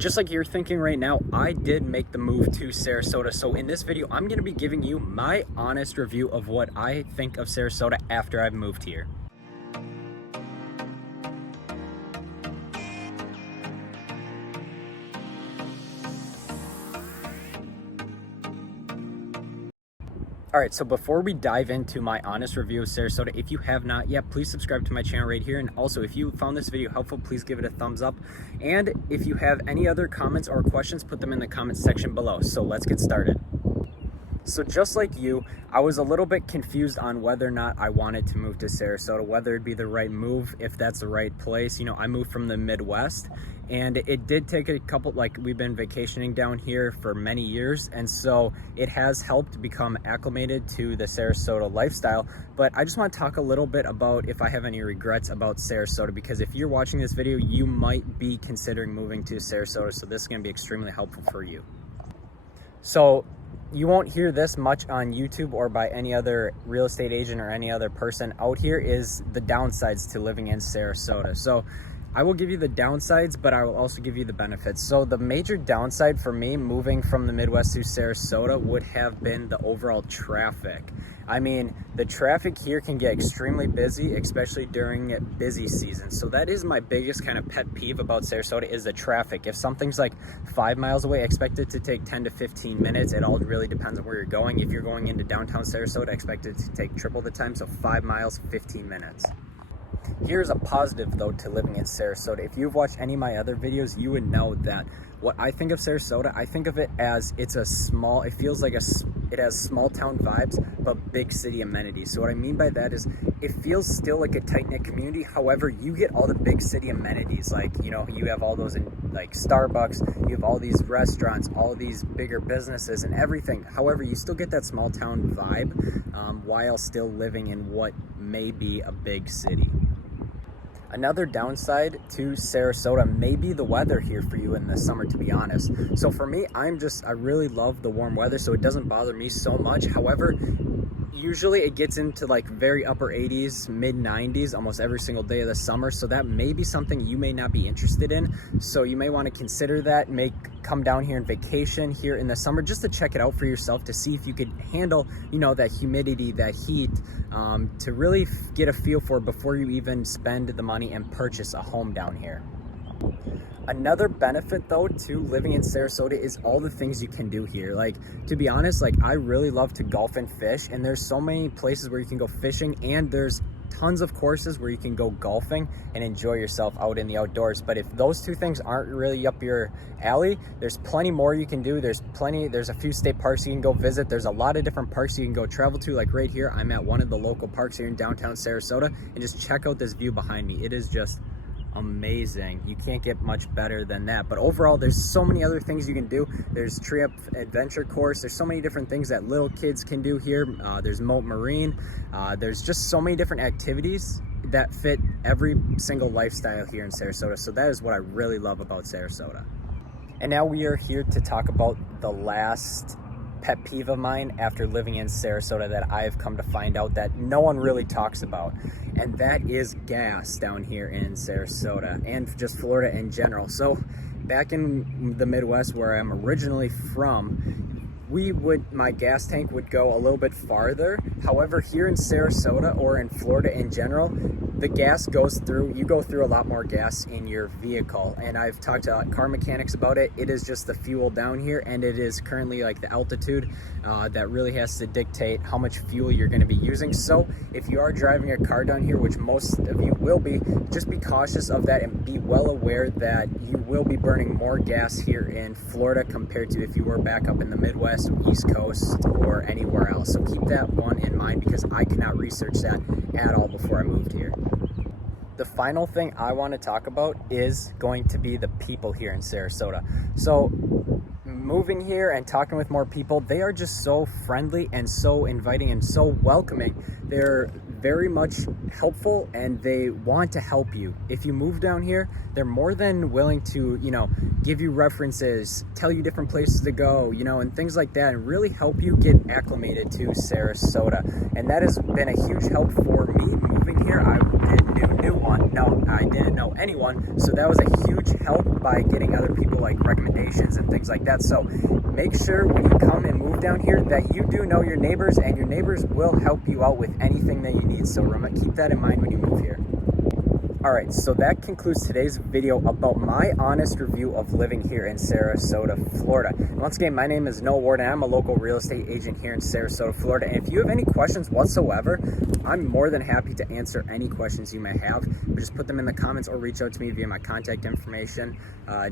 Just like you're thinking right now, I did make the move to Sarasota. So in this video, I'm going to be giving you my honest review of what I think of Sarasota after I've moved here. Alright, so before we dive into my honest review of Sarasota, if you have not yet, please subscribe to my channel right here. And also, if you found this video helpful, please give it a thumbs up. And if you have any other comments or questions, put them in the comments section below. So let's get started. So just like you, I was a little bit confused on whether or not I wanted to move to Sarasota, whether it'd be the right move, if that's the right place. You know, I moved from the Midwest, and it did take a couple, like we've been vacationing down here for many years, and so it has helped become acclimated to the Sarasota lifestyle. But I just want to talk a little bit about if I have any regrets about Sarasota, because if you're watching this video, you might be considering moving to Sarasota, so this is going to be extremely helpful for you. So you won't hear this much on YouTube or by any other real estate agent or any other person out here, is the downsides to living in Sarasota. So I will give you the downsides, but I will also give you the benefits. So the major downside for me moving from the Midwest to Sarasota would have been the overall traffic. I mean, the traffic here can get extremely busy, especially during busy season. So that is my biggest kind of pet peeve about Sarasota, is the traffic. If something's like 5 miles away, expect it to take 10 to 15 minutes. It all really depends on where you're going. If you're going into downtown Sarasota, expect it to take triple the time. So 5 miles, 15 minutes. Here's a positive though to living in Sarasota. If you've watched any of my other videos, you would know that what I think of Sarasota, I think of it as it feels like it has small town vibes, but big city amenities. So what I mean by that is it feels still like a tight-knit community. However, you get all the big city amenities, like, you know, you have all those in like Starbucks, you have all these restaurants, all these bigger businesses and everything. However, you still get that small town vibe while still living in what may be a big city. Another downside to Sarasota may be the weather here for you in the summer, to be honest. So for me, I really love the warm weather, so it doesn't bother me so much. However, usually it gets into like very upper 80s, mid 90s almost every single day of the summer. So that may be something you may not be interested in. So you may want to consider that, come down here and vacation here in the summer just to check it out for yourself, to see if you could handle, you know, that humidity, that heat, to really get a feel for it before you even spend the money and purchase a home down here. Another benefit though to living in Sarasota is all the things you can do here. Like, to be honest, like I really love to golf and fish, and there's so many places where you can go fishing, and there's tons of courses where you can go golfing and enjoy yourself out in the outdoors. But if those two things aren't really up your alley, there's plenty more you can do. There's a few state parks you can go visit. There's a lot of different parks you can go travel to. Like right here, I'm at one of the local parks here in downtown Sarasota, and just check out this view behind me. It is just amazing. You can't get much better than that. But overall, there's so many other things you can do. There's Tree Up Adventure Course. There's so many different things that little kids can do here. There's Moat Marine. There's just so many different activities that fit every single lifestyle here in Sarasota. So that is what I really love about Sarasota. And now we are here to talk about the last pet peeve of mine after living in Sarasota that I've come to find out that no one really talks about, and that is gas down here in Sarasota and just Florida in general. So back in the Midwest, where I'm originally from, my gas tank would go a little bit farther. However, here in Sarasota or in Florida in general, the gas you go through a lot more gas in your vehicle. And I've talked to car mechanics about it. It is just the fuel down here, and it is currently like the altitude that really has to dictate how much fuel you're going to be using. So if you are driving a car down here, which most of you will be, just be cautious of that and be well aware that you will be burning more gas here in Florida compared to if you were back up in the Midwest, East Coast, or anywhere else. So keep that one in mind, because I could not research that at all before I moved here. The final thing I want to talk about is going to be the people here in Sarasota. So moving here and talking with more people, they are just so friendly and so inviting and so welcoming. They're very much helpful and they want to help you. If you move down here, they're more than willing to, you know, give you references, tell you different places to go, you know, and things like that, and really help you get acclimated to Sarasota. And that has been a huge help for me moving here. I did new one. didn't know anyone, so that was a huge help by getting other people like recommendations and things like that. So make sure when you come and move down here that you do know your neighbors, and your neighbors will help you out with anything that you need. So keep that in mind when you move here. Alright, so that concludes today's video about my honest review of living here in Sarasota, Florida. And once again, my name is Noah Ward, and I'm a local real estate agent here in Sarasota, Florida. And if you have any questions whatsoever, I'm more than happy to answer any questions you may have. But just put them in the comments or reach out to me via my contact information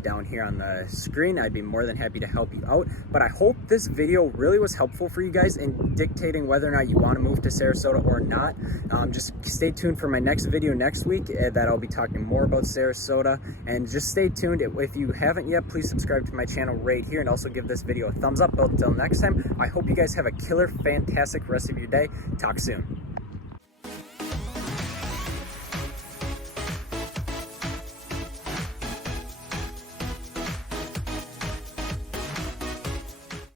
down here on the screen. I'd be more than happy to help you out. But I hope this video really was helpful for you guys in dictating whether or not you want to move to Sarasota or not. Just stay tuned for my next video next week that I'll be talking more about Sarasota, and just stay tuned. If you haven't yet, please subscribe to my channel right here, and also give this video a thumbs up. Until next time, I hope you guys have a killer, fantastic rest of your day. Talk soon.